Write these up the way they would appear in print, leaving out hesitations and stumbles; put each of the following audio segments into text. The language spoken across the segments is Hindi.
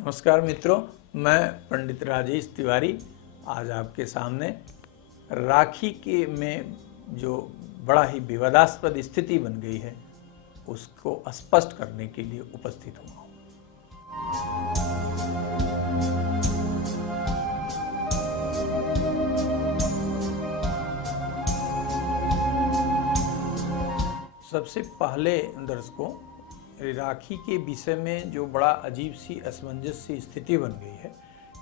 नमस्कार मित्रों, मैं पंडित राजेश तिवारी आज आपके सामने राखी के में जो बड़ा ही विवादास्पद स्थिति बन गई है उसको स्पष्ट करने के लिए उपस्थित हुआ हूँ। सबसे पहले दर्शकों, राखी के विषय में जो बड़ा अजीब सी असमंजस सी स्थिति बन गई है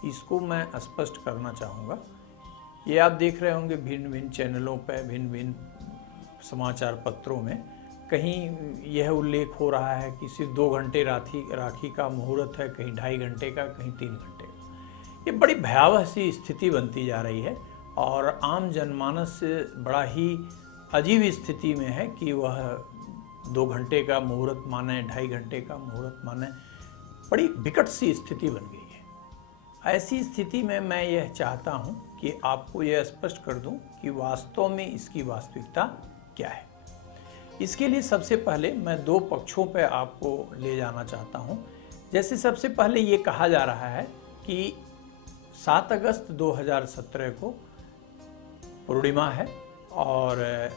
इसको मैं स्पष्ट करना चाहूँगा। ये आप देख रहे होंगे भिन्न भिन्न चैनलों पर, भिन्न भिन्न समाचार पत्रों में कहीं यह उल्लेख हो रहा है कि सिर्फ 2 घंटे राखी का मुहूर्त है, कहीं 2.5 घंटे का, कहीं 3 घंटे का। ये बड़ी भयावह सी स्थिति बनती जा रही है और आम जनमानस बड़ा ही अजीब स्थिति में है कि वह 2 घंटे का मुहूर्त माने, 2.5 घंटे का मुहूर्त माने। बड़ी विकट सी स्थिति बन गई है। ऐसी स्थिति में मैं यह चाहता हूं कि आपको यह स्पष्ट कर दूं कि वास्तव में इसकी वास्तविकता क्या है। इसके लिए सबसे पहले मैं 2 पक्षों पर आपको ले जाना चाहता हूं। जैसे सबसे पहले ये कहा जा रहा है कि 7 अगस्त 2017 को पूर्णिमा है और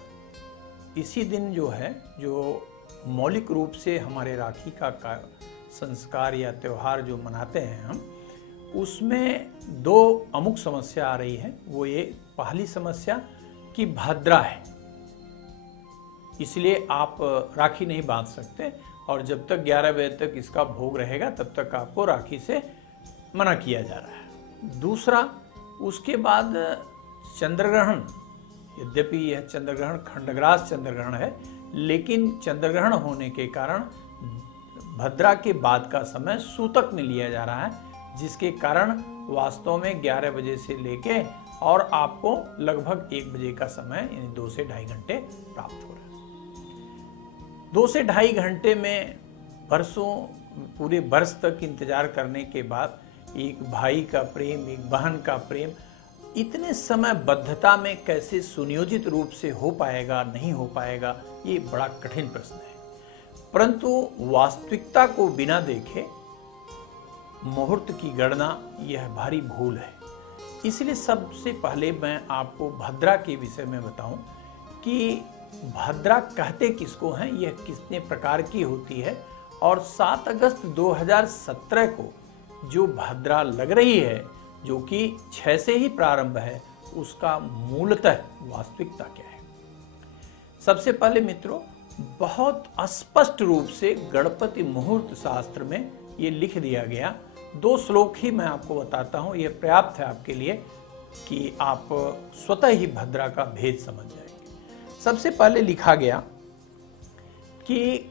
इसी दिन जो है, जो मौलिक रूप से हमारे राखी का संस्कार या त्यौहार जो मनाते हैं हम, उसमें 2 अमुक समस्या आ रही है। वो ये पहली समस्या कि भद्रा है, इसलिए आप राखी नहीं बांध सकते और जब तक 11 बजे तक इसका भोग रहेगा तब तक आपको राखी से मना किया जा रहा है। दूसरा, उसके बाद चंद्रग्रहण, यद्यपि यह चंद्रग्रहण खंडग्रास चंद्रग्रहण है, लेकिन चंद्रग्रहण होने के कारण भद्रा के बाद का समय सूतक में लिया जा रहा है, जिसके कारण वास्तव में 11 बजे से लेके और आपको लगभग 1 बजे का समय यानी 2 से 2.5 घंटे प्राप्त हो रहे हैं। 2 से 2.5 घंटे में वर्षों, पूरे वर्ष तक इंतजार करने के बाद एक भाई का प्रेम, एक बहन का प्रेम इतने समय बद्धता में कैसे सुनियोजित रूप से हो पाएगा, नहीं हो पाएगा, ये बड़ा कठिन प्रश्न है। परंतु वास्तविकता को बिना देखे मुहूर्त की गणना यह भारी भूल है। इसलिए सबसे पहले मैं आपको भद्रा के विषय में बताऊं कि भद्रा कहते किसको हैं, यह कितने प्रकार की होती है और 7 अगस्त 2017 को जो भद्रा लग रही है, जो कि 6 से ही प्रारंभ है, उसका मूलतः वास्तविकता क्या है। सबसे पहले मित्रों, बहुत स्पष्ट रूप से गणपति मुहूर्त शास्त्र में ये लिख दिया गया। 2 श्लोक ही मैं आपको बताता हूँ, ये पर्याप्त है आपके लिए कि आप स्वतः ही भद्रा का भेद समझ जाएंगे। सबसे पहले लिखा गया कि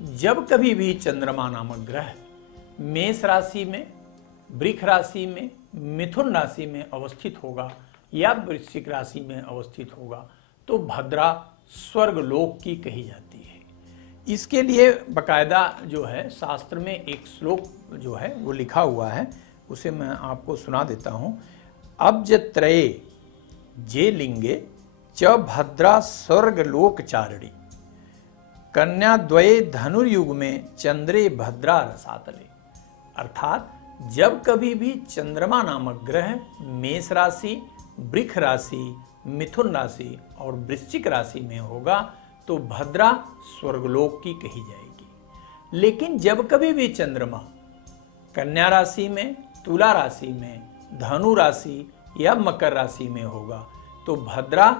जब कभी भी चंद्रमा नामक ग्रह मेष राशि में, वृष राशि में, मिथुन राशि में अवस्थित होगा या वृश्चिक राशि में अवस्थित होगा तो भद्रा स्वर्गलोक की कही जाती है। इसके लिए बकायदा जो है शास्त्र में एक श्लोक जो है वो लिखा हुआ है, उसे मैं आपको सुना देता हूँ। अब्जत्रये जे लिंगे च भद्रा स्वर्गलोक चारिणी, कन्याद्वये धनुर्युग में चंद्रे भद्रा रसातले। अर्थात जब कभी भी चंद्रमा नामक ग्रह मेष राशि, वृष राशि, मिथुन राशि और वृश्चिक राशि में होगा तो भद्रा स्वर्गलोक की कही जाएगी। लेकिन जब कभी भी चंद्रमा कन्या राशि में, तुला राशि में, धनु राशि या मकर राशि में होगा तो भद्रा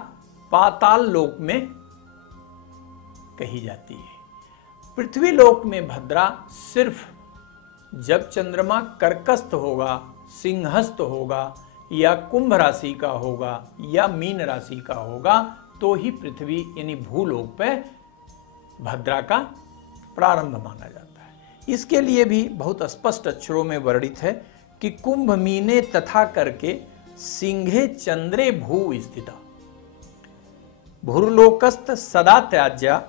पाताल लोक में कही जाती है। पृथ्वी लोक में भद्रा सिर्फ जब चंद्रमा कर्कस्थ होगा, सिंहस्थ होगा या कुंभ राशि का होगा या मीन राशि का होगा तो ही पृथ्वी यानी भूलोक पे भद्रा का प्रारंभ माना जाता है। इसके लिए भी बहुत स्पष्ट अक्षरों में वर्णित है कि कुंभ मीने तथा करके सिंहे चंद्रे भू स्थिता, भूलोकस्थ सदा त्याज्या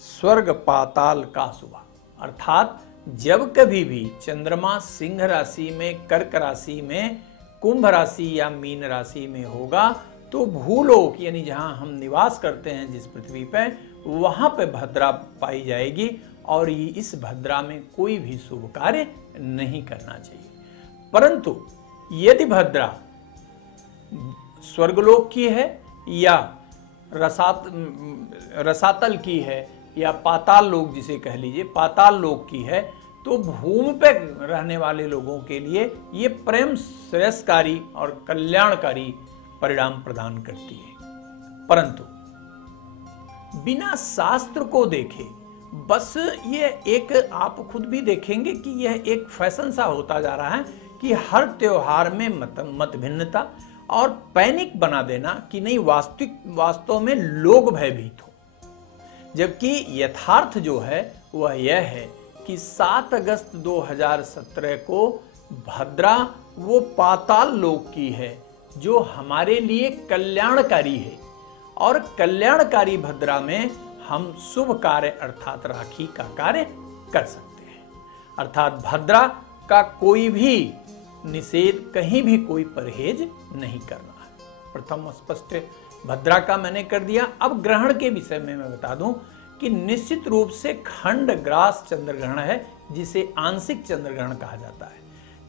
स्वर्ग पाताल का शुभा। अर्थात जब कभी भी चंद्रमा सिंह राशि में, कर्क राशि में, कुंभ राशि या मीन राशि में होगा तो भूलोक यानी जहां हम निवास करते हैं जिस पृथ्वी पे, वहां पे भद्रा पाई जाएगी और इस भद्रा में कोई भी शुभ कार्य नहीं करना चाहिए। परंतु यदि भद्रा स्वर्गलोक की है या रसातल की है या पाताल लोक जिसे कह लीजिए पाताल लोक की है, तो भूमि पर रहने वाले लोगों के लिए ये प्रेम श्रेयस्कारी और कल्याणकारी परिणाम प्रदान करती है। परंतु बिना शास्त्र को देखे बस ये एक, आप खुद भी देखेंगे कि यह एक फैशन सा होता जा रहा है कि हर त्योहार में मत भिन्नता और पैनिक बना देना कि नहीं वास्तव में लोग भयभीत हो, जबकि यथार्थ जो है वह यह है कि 7 अगस्त 2017 को भद्रा वो पाताल लोक की है जो हमारे लिए कल्याणकारी है, और कल्याणकारी भद्रा में हम शुभ कार्य अर्थात राखी का कार्य कर सकते हैं। अर्थात भद्रा का कोई भी निषेध, कहीं भी कोई परहेज नहीं करना है। प्रथम स्पष्ट भद्रा का मैंने कर दिया। अब ग्रहण के विषय में मैं बता दूं कि निश्चित रूप से खंड ग्रास चंद्रग्रहण है जिसे आंशिक चंद्रग्रहण कहा जाता है।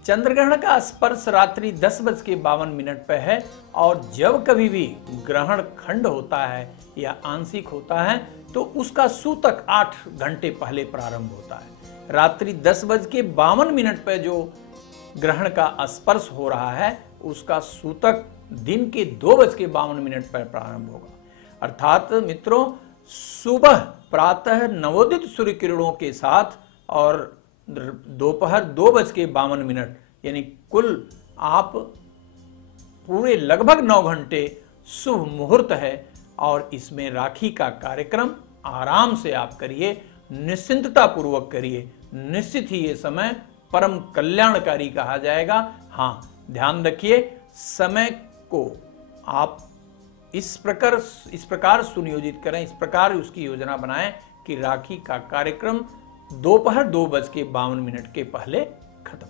चंद्रग्रहण का स्पर्श रात्रि 10:52 पर है, और जब कभी भी ग्रहण खंड होता है या आंशिक होता है तो उसका सूतक 8 घंटे पहले प्रारंभ होता है। रात्रि 10:52 पर जो ग्रहण का स्पर्श हो रहा है उसका सूतक दिन के 2:52 पर प्रारंभ होगा। अर्थात मित्रों, सुबह प्रातः नवोदित सूर्य किरणों के साथ और दोपहर 2:52 यानी कुल आप पूरे लगभग 9 घंटे शुभ मुहूर्त है, और इसमें राखी का कार्यक्रम आराम से आप करिए, निश्चिंतता पूर्वक करिए। निश्चित ही ये समय परम कल्याणकारी कहा जाएगा। हाँ, ध्यान रखिए, समय को आप इस प्रकार सुनियोजित करें, इस प्रकार उसकी योजना बनाएं कि राखी का कार्यक्रम दोपहर 2:52 के पहले खत्म।